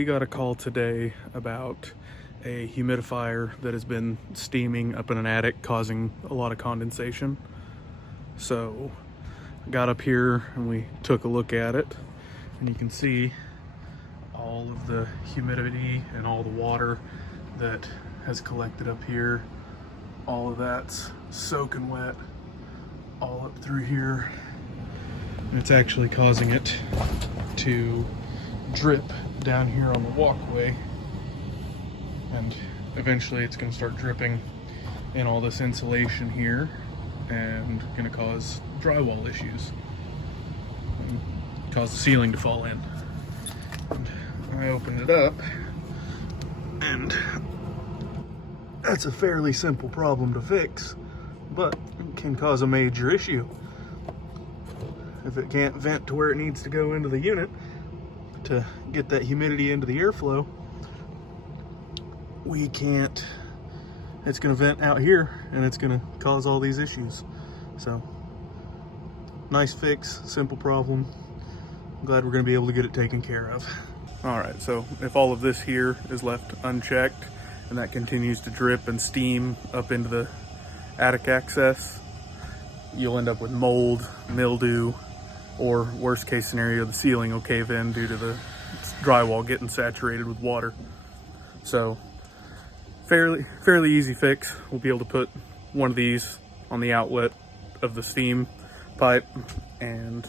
we got a call today about a humidifier that has been steaming up in an attic, causing a lot of condensation. So I got up here and we took a look at it, and you can see all of the humidity and all the water that has collected up here. All of that's soaking wet all up through here. And it's actually causing it to drip down here on the walkway, and eventually it's going to start dripping in all this insulation here and going to cause drywall issues and cause the ceiling to fall in. And I opened it up, and that's a fairly simple problem to fix, but it can cause a major issue. If it can't vent to where it needs to go into the unit to get that humidity into the airflow, it's gonna vent out here and it's gonna cause all these issues. So, nice fix, simple problem. I'm glad we're gonna be able to get it taken care of. All right, so if all of this here is left unchecked and that continues to drip and steam up into the attic access, you'll end up with mold, mildew, or worst case scenario, the ceiling will cave in due to the drywall getting saturated with water. So fairly easy fix. We'll be able to put one of these on the outlet of the steam pipe, and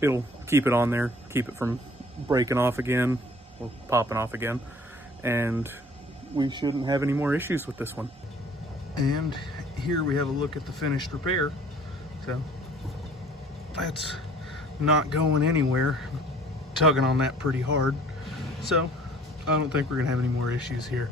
it'll keep it on there, keep it from breaking off again or popping off again, and we shouldn't have any more issues with this one. And here we have a look at the finished repair. So that's not going anywhere. I'm tugging on that pretty hard, so I don't think we're gonna have any more issues here.